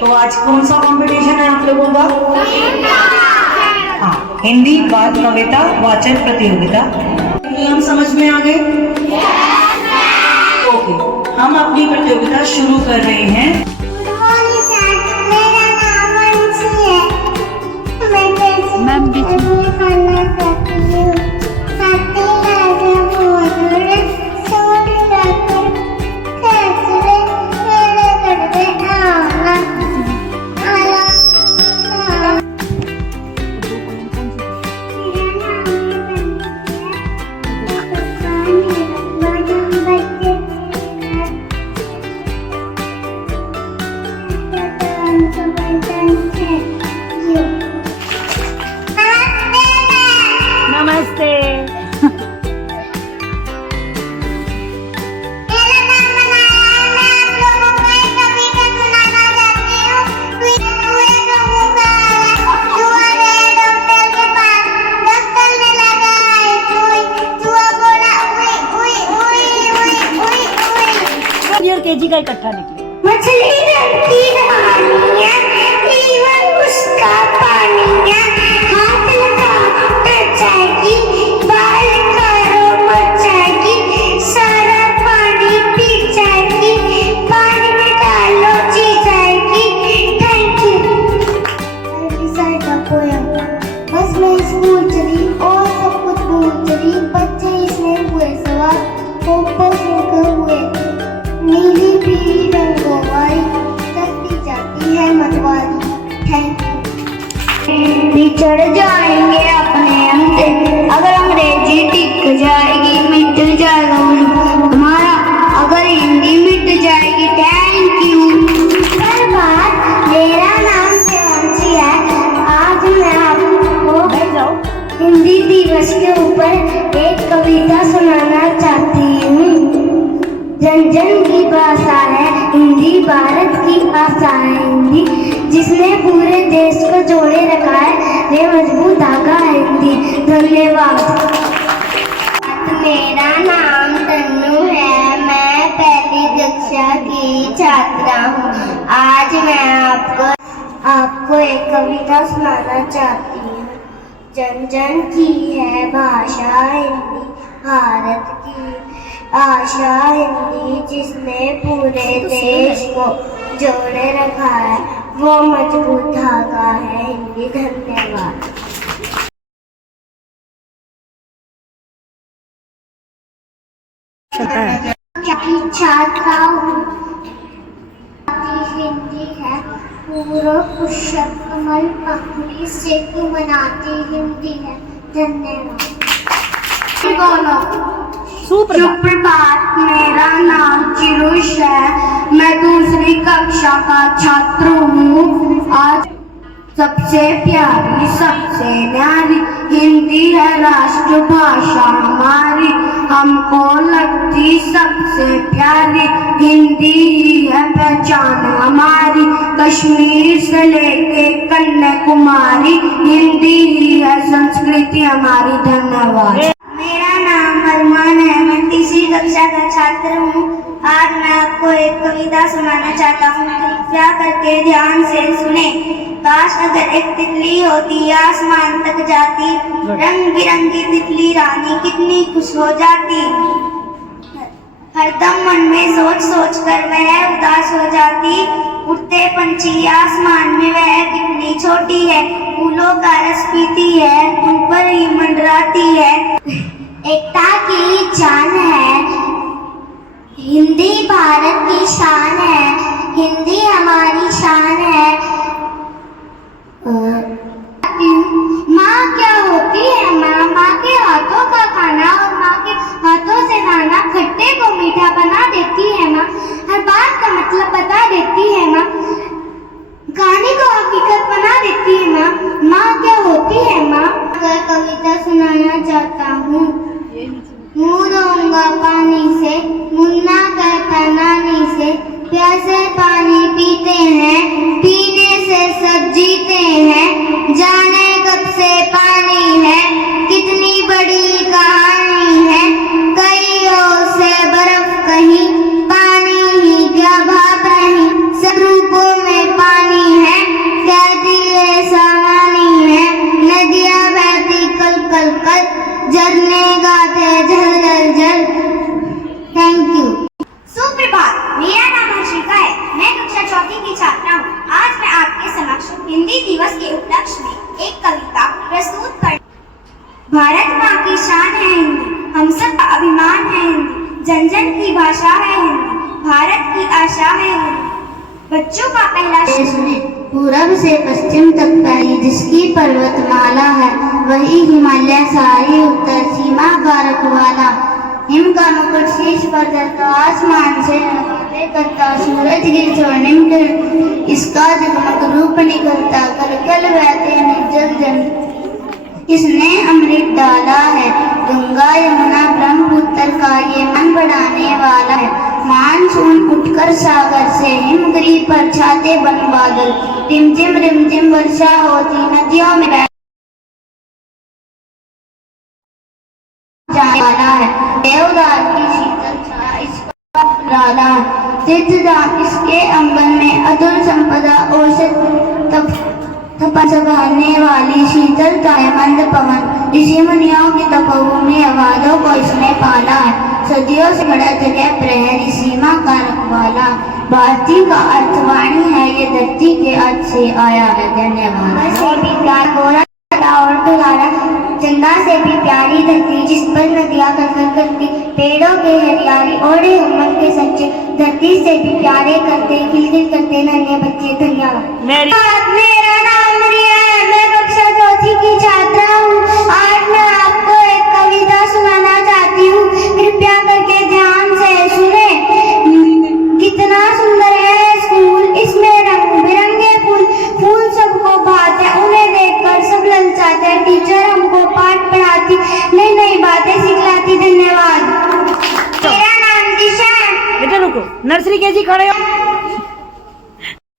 तो आज कौन सा कंपटीशन है आप लोगों का? हाँ, हिंदी कविता वाचन प्रतियोगिता। नियम समझ में आ गए? ओके, हम अपनी प्रतियोगिता शुरू कर रहे हैं। मैम नमस्ते। केजी का इकट्ठा निकले। मछली रखती कहानी है, जीवन उसका पानी है, हाथ लगा टच जाएगी, बाल करो मच जाएगी, सारा पानी पी जाएगी, पानी में डालो जी जाएगी। Thank you. बस मैं स्कूल चली और सब कुछ भूल चली, बच्चे इसमें हुए सवार, पोपो सुनकर हुए नीली पीली रंगों वाली, चलती जाती है मतवाली। Thank you. बिछड़ जाएंगे अपने अंधे, अगर अंग्रेजी टिक जाएगी, मिट जाएगा हमारा, अगर हिंदी मिट जाएगी। Thank you. मेरा नाम देवांशी है। आज मैं आपको हिंदी दिवस के ऊपर एक कविता सुनाना चाहती हूँ। जन जन की भाषा है हिंदी, भारत की आशा है हिंदी, जिसने पूरे देश को जोड़े रखा है, वे मजबूत धागा है हिंदी। धन्यवाद। मेरा नाम तन्नू है, मैं पहली कक्षा की छात्रा हूँ। आज मैं आपको एक कविता सुनाना चाहती हूँ। जन जन की है भाषा हिंदी, भारत की आशा हिंदी, जिसने पूरे देश को जोड़े रखा है, वो मजबूत धागा है हिंदी। धन्यवाद। छात्रा हूँ, हिंदी है, पूरा पुष्प कमल पखड़ी से तू मनाती हिंदी है। धन्यवाद। सुप्रभात। मेरा नाम चिरुष है, मैं दूसरी कक्षा का छात्र हूँ। आज सबसे प्यारी सबसे न्यारी हिंदी है राष्ट्रभाषा हमारी, हमको लगती सबसे प्यारी हिंदी ही है पहचान हमारी। कश्मीर से लेके कन्याकुमारी, हिंदी ही है संस्कृति हमारी। धन्यवाद। मेरा नाम अरमान है, मैं तीसरी कक्षा का छात्र हूँ। आज मैं आपको एक कविता सुनाना चाहता हूँ, कृपया करके ध्यान से सुने। काश अगर एक तितली होती आसमान तक जाती, रंग बिरंगी तितली रानी कितनी खुश हो जाती। हरदम मन में सोच सोच कर वह उदास हो जाती, उड़ते पंछी आसमान में वह कितनी छोटी है, फूलों का रस पीती है, उन पर ही मंडराती है। एकता की जान है हिंदी, भारत की शान है हिंदी, हमारी शान है। माँ क्या होती है माँ? माँ के हाथों का खाना और माँ के हाथों से खाना खट्टे को मीठा बना देती है माँ, हर बात का मतलब बता देती है माँ, गाने को हकीकत बना देती है माँ। माँ क्या होती है माँ? मैं कविता सुनाना चाहता हूँ। मुँह धोऊंगा पानी से, मुन्ना कहता नानी से, प्यासे पानी पीते हैं, पीने से सब जीते हैं, जाने कब से पानी है, कितनी बड़ी कहानी है, कई ओर से बर्फ कहीं, पानी ही क्या बात नहीं, सब रूपों में पानी आशा है। बच्चों का पहला सुने, पूरब से पश्चिम तक फैली जिसकी पर्वतमाला है, वही हिमालय सारी उत्तर सीमा का रखवाला। हिम का मुकुट शीर्ष पर धरता, आसमान से नवाले करता, सूरज की स्वर्णिम किरण इसका जगमग रूप निकलता, कल कल बहते निर्जल जल इसने अमृत डाला है। गंगा यमुना ब्रह्मपुत्र का ये मन बढ़ाने वाला है। मानसून उठकर सागर से हिमगिरी पर छाते बन बादल, रिमझिम वर्षा होती नदियों में जाने वाला है। देवदार की शीतल छाया इसका लाला है। तीर्थधाम इसके अंगन में अतुल संपदा औषध तपाने वाली शीतलता है मंद पवन। ऋषि मुनियों की तपोभूमि आवाज़ों को इसने पाला है। सदियों से बड़ा जगह प्रहरी सीमा का रखवाला। भारती का अर्थवाणी है ये धरती के अर्थ से आया है। धन्यवाद। और दुलारा चंदा से भी प्यारी धरती, जिस पर नदियाँ कलकल करती, पेड़ों के हरियाली ओढ़े उमंग के सच्चे, धरती से भी प्यारे करते खिलखिल करते नन्हे बच्चे। धन्यवाद। मेरा नाम रिया है, मैं कक्षा चौथी की छात्रा हूँ। आज मैं आपको एक कविता सुनाना चाहती हूँ, कृपया करके ध्यान से सुने। कितना सुंदर है स्कूल, इसमें रंग बिरंगे फूल, फूल सबको भाते, उन्हें देखकर सब ललचाते। टीचर हमको पाठ पढ़ाती, नई नई बातें सिखलाती। धन्यवाद। मेरा नाम दिशा है। बेटा रुको, नर्सरी केजी खड़े हो।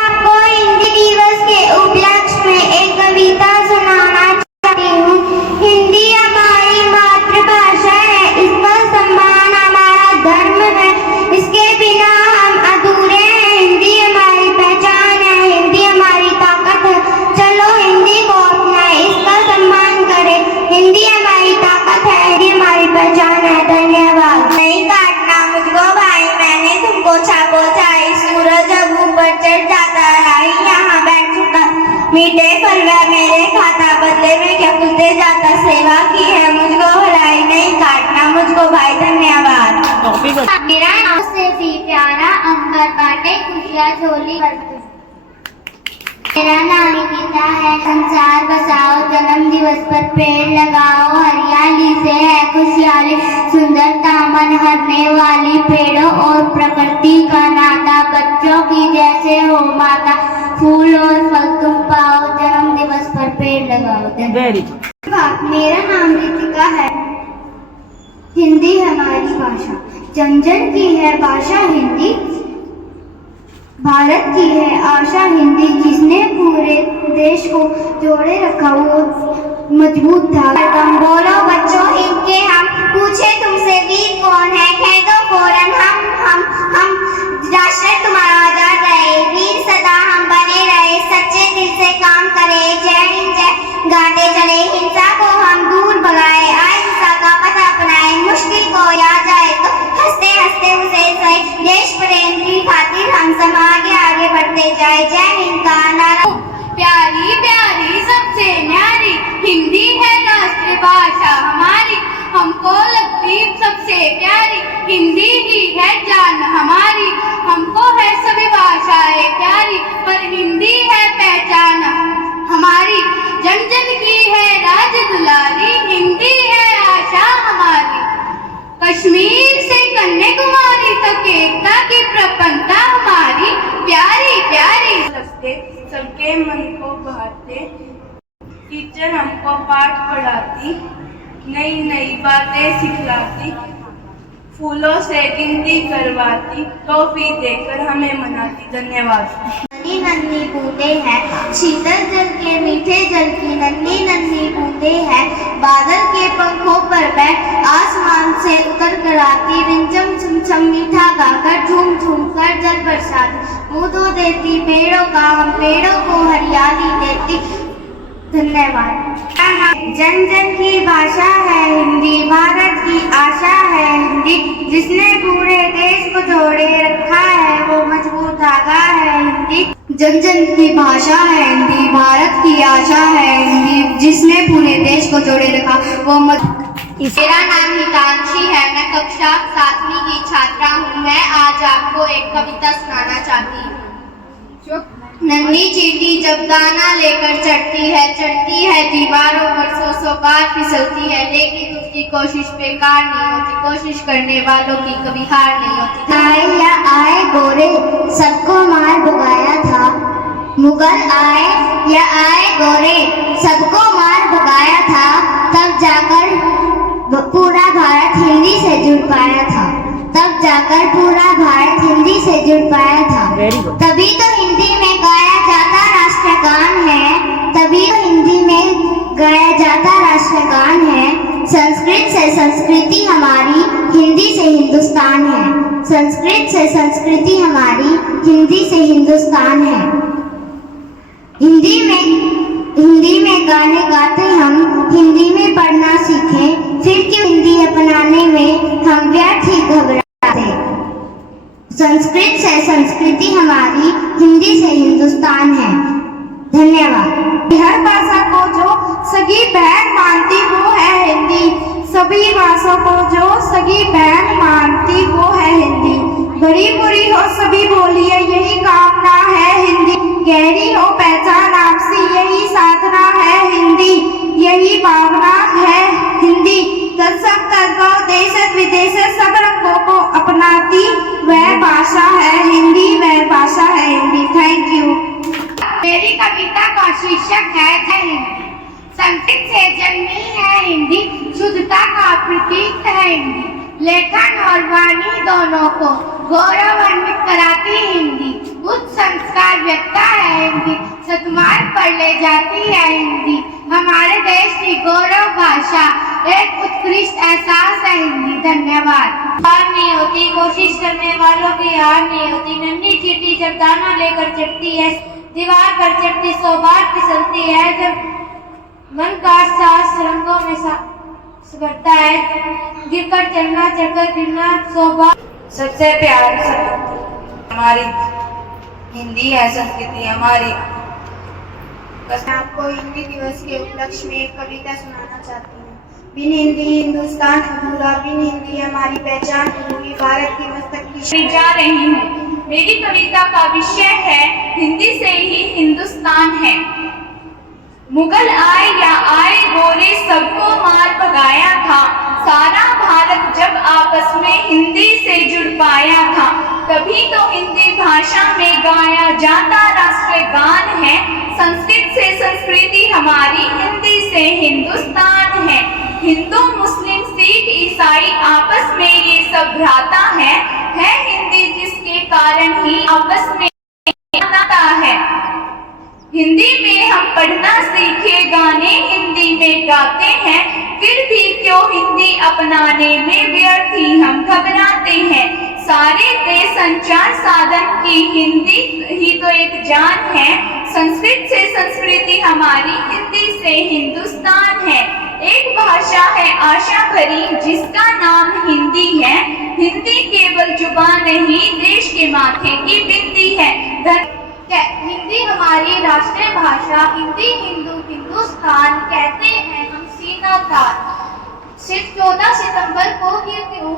आपको हिंदी दिवस के उपलक्ष्य में एक कविता सुनाना चाहती हूँ। हिंदी हमारी मातृभाषा है, इसका सम्मान हमारा धर्म है, इसके बिना हम अधूरे हैं। हिंदी हमारी पहचान है, हिंदी हमारी ताकत है, चलो हिंदी को अपनाएं, इसका सम्मान करें। हिंदी हमारी ताकत है, हिंदी हमारी पहचान है। धन्यवाद। नहीं काटना मुझको भाई, मैंने तुमको छापो चाई, सूरज अब ऊपर चढ़ जाता है, यहाँ बैठ चुका मीठे फलवा मेरे खाता, बदले में क्या कुछ दे जाता, सेवा की है मुझको भलाई, नहीं काटना मुझको भाई। धन्यवाद। मेरा नाम से भी प्यारा अंबर बाटे खुशियाँ झोली भरते। मेरा नाम गीता है। संसार बसाओ, जन्म दिवस पर पेड़ लगाओ, हरियाली से है खुशहाली, सुंदरता मन हरने वाली, पेड़ों और प्रकृति का नाता, बच्चों की जैसे हो माता, फूल और फल तुम पाओ, जन्म दिवस पर पेड़ लगाओ। Very good. मेरा नाम रितिका है। हिंदी हमारी भाषा, जन जन की है भाषा हिंदी, भारत की है आशा हिंदी, जिसने पूरे देश को जोड़े रखा वो मजबूत धागा। बोलो बच्चों इनके हम, पूछे तुमसे वीर कौन है, कह दो फौरन हम राष्ट्र तुम्हारा आजाद रहे, वीर सदा हम बने रहे, सच्चे दिल से काम करे, जय हिंद जय गाते चले, हिंसा को हम दूर भगाए, अहिंसा का पथ अपनाए, मुश्किल को याद जाए तो हंसते हंसते उसे सही, देश प्रेम की खातिर हम सब आगे बढ़ते जाए। जय हिंद का नारा। प्यारी प्यारी सबसे न्यारी हिंदी है राष्ट्रभाषा हमारी, हमको लगती सबसे प्यारी हिंदी ही है जान हमारी। हमको है सभी भाषाएं प्यारी, पर हिंदी है पहचान हमारी, जन जन की है राज दुलारी, हिंदी है आशा हमारी। कश्मीर से कन्याकुमारी तक एकता की प्रपन्नता हमारी, प्यारी प्यारी सबके मन को भाते, टीचर हमको पाठ पढ़ाती, नई नई बातें सिखलाती, फूलों से गिनती करवाती, टॉफी देकर हमें मनाती। धन्यवाद। नन्ही नन्ही बूंदे हैं, शीतल जल के मीठे जल की नन्ही नन्ही बूंदे हैं, बादल के पंखों पर बैठ आसमान से उतर कर आती, रिमझिम छमछम मीठा गाकर झूम झूम कर जल बरसाती, मुँह धो देती पेड़ों का, हम पेड़ों को हरियाली देती। धन्यवाद। जन जन की भाषा है हिंदी, भारत की आशा है हिंदी, जिसने पूरे देश को जोड़े रखा है वो मजबूत धागा है हिंदी। जन जन की भाषा है हिंदी, भारत की आशा है हिंदी, जिसने पूरे देश को जोड़े रखा वो मेरा नाम हितांशी है, मैं कक्षा 7वीं की छात्रा हूँ। मैं आज आपको एक कविता सुनाना चाहती हूँ। नन्ही चींटी जब दाना लेकर चढ़ती है दीवारों पर सौ बार फिसलती है, लेकिन उसकी कोशिश बेकार नहीं होती, कोशिश करने वालों की कभी हार नहीं होती। आए या आए गोरे सबको मार भगाया था, मुगल आए या आए गोरे सबको मार भगाया था, तब जाकर पूरा भारत हिंदी से जुड़ पाया था, तब जाकर पूरा भारत हिंदी से जुड़ पाया था। तभी तो हिंदी में गाया जाता राष्ट्रगान है, तभी तो हिंदी में गाया जाता राष्ट्रगान है। संस्कृत से संस्कृति हमारी, हिंदी से हिंदुस्तान है। संस्कृत से संस्कृति हमारी, हिंदी से हिंदुस्तान है। हिंदी में गाने गाते हम, हिंदी में पढ़ना सीखे, फिर क्यों हिंदी अपनाने में हम व्यर्थ ही घबराते। संस्कृत से संस्कृति हमारी, हिंदी से हिंदुस्तान है। धन्यवाद। हर भाषा को जो सगी बहन मानती वो है हिंदी, सभी भाषाओं को जो सगी बहन मानती वो है हिंदी। बड़ी बुरी हो सभी बोलिए यही कामना है हिंदी, गहरी हो पहचान आपसी यही साधना है हिंदी, यही भावना है हिंदी। तत्सम तद्भव देश विदेश सब रंगों को अपनाती वह भाषा है हिंदी, वह भाषा है हिंदी। Thank you. मेरी कविता का शीर्षक है जय हिंदी। संस्कृत से जन्मी है हिंदी, शुद्धता का प्रतीक है हिंदी, लेखन और वाणी दोनों को गौरवान्वित कराती हिंदी, उच्च संस्कार व्यक्ता है हिंदी, सतमार्ग पर ले जाती है हिंदी। हमारे देश की गौरव भाषा, एक उत्कृष्ट एहसास है हिंदी। धन्यवाद। हार नहीं होती, कोशिश करने वालों की हार नहीं होती। नन्ही चींटी जब दाना लेकर चढ़ती है दीवार पर चढ़ती 100 बार फिसलती है, जब मन का साहस रंगों में भरता है, गिरकर चढ़ना चढ़कर गिरना 100 बार। सबसे प्यारी हमारी हिंदी है, संस्कृति हमारी। मैं आपको हिंदी दिवस के उपलक्ष्य में एक कविता सुनाना चाहती हूँ। बिन हिंदी हिंदुस्तान अधूरा, बिन हिंदी हमारी पहचान अधूरी, भारत की मस्तक की जा रही हूँ। मेरी कविता का विषय है हिंदी से ही हिंदुस्तान है। मुगल आए या आए गोरे सबको मार भगाया था, सारा भारत जब आपस में हिंदी से जुड़ पाया था, तभी तो हिंदी भाषा में गाया जाता राष्ट्रगान है। संस्कृत से संस्कृति हमारी, हिंदी से हिंदुस्तान है। हिंदू मुस्लिम सिख ईसाई आपस में ये सब भ्राता है हिंदी जिसके कारण ही आपस में नाता है। हिंदी में हम पढ़ना सीखे, गाने हिंदी में गाते हैं, फिर भी क्यों हिंदी अपनाने में व्यर्थ ही हम घबराते हैं। सारे देश संचार साधन की हिंदी ही तो एक जान है। संस्कृत से संस्कृति हमारी, हिंदी से हिंदुस्तान है। एक भाषा है आशा भरी जिसका नाम हिंदी है। हिंदी केवल जुबान नहीं, देश के माथे की बिंदी है। हिंदी हमारी राष्ट्रीय भाषा, हिंदी हिंदू हिंदुस्तान कहते हैं हम सीना तार। सिर्फ 14 सितंबर को ही क्यों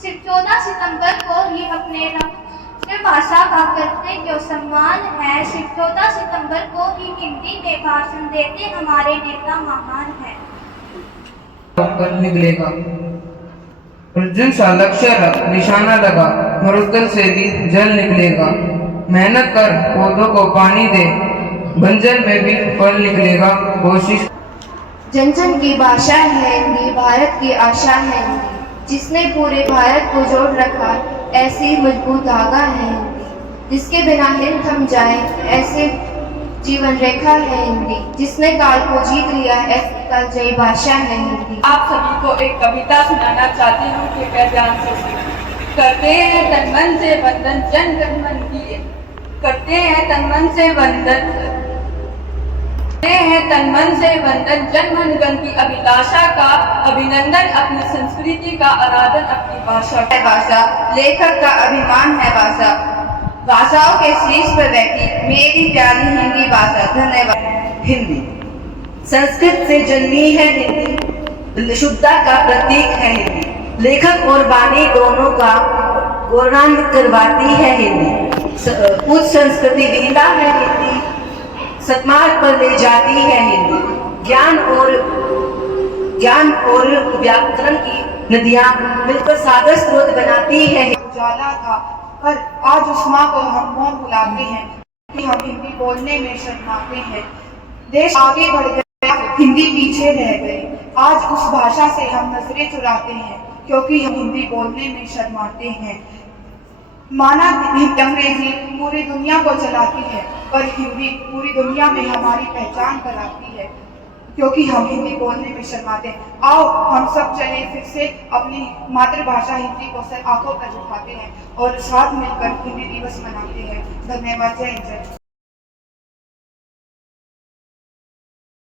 सिर्फ 14 सितंबर को ही अपने राष्ट्रीय भाषा का करते क्यों सम्मान है। सिर्फ 14 सितंबर को ही हिंदी में भाषण देते हमारे नेता महान है। निकलेगा अर्जुन सा लक्ष्य रख, निशाना लगा, मरुस्थल से भी जल निकलेगा। मेहनत कर, पौधों को पानी दे, बंजर में भी फल निकलेगा। कोशिश जन जन की भाषा है हिंदी, भारत की आशा है हिंदी, जिसने पूरे भारत को जोड़ रखा ऐसी मजबूत धागा है हिंदी, जिसके बिना हिंद थम जाए ऐसे जीवन रेखा है हिंदी, जिसने काल को जीत लिया ऐसी कालजयी भाषा है हिंदी। आप सभी को एक कविता सुनाना चाहती हूँ, कृपया ध्यान से सुनिए। करते हैं तन मन से वंदन जन गण मन की, करते हैं तन मन से वंदन, करते हैं तन मन से वंदन जन मन गण की अभिलाषा का अभिनंदन, अपनी संस्कृति का आराधन, अपनी भाषा है भाषा, लेखक का अभिमान है भाषा, भाषाओं के शीर्ष पर बैठी मेरी प्यारी हिंदी भाषा। धन्यवाद। हिंदी संस्कृत से जन्मी है हिंदी, शुद्धता का प्रतीक है हिंदी, लेखक और बानी दोनों का गौरवान्वित करवाती है हिंदी। उच्च संस्कृति विहिता है हिंदी, सतमार्ग पर ले जाती है हिंदी। ज्ञान और व्याकरण की नदियां मिलकर सागर स्रोत बनाती है। उजाला था, पर आज उस माँ को हम कौन बुलाते हैं कि हम हिंदी बोलने में शर्माते हैं। देश आगे बढ़ गया, हिंदी पीछे रह गई। आज उस भाषा से हम नजरें चुराते हैं क्योंकि हम हिंदी बोलने में शर्माते हैं। माना अंग्रेजी पूरी दुनिया को चलाती है, पर हिंदी पूरी दुनिया में हमारी पहचान कराती है क्योंकि हम हिंदी बोलने में शर्माते हैं। आओ हम सब चले फिर से अपनी मातृभाषा हिंदी को सर आंखों पर उठाते हैं और साथ मिलकर हिंदी दिवस मनाते हैं। धन्यवाद। जय हिंद।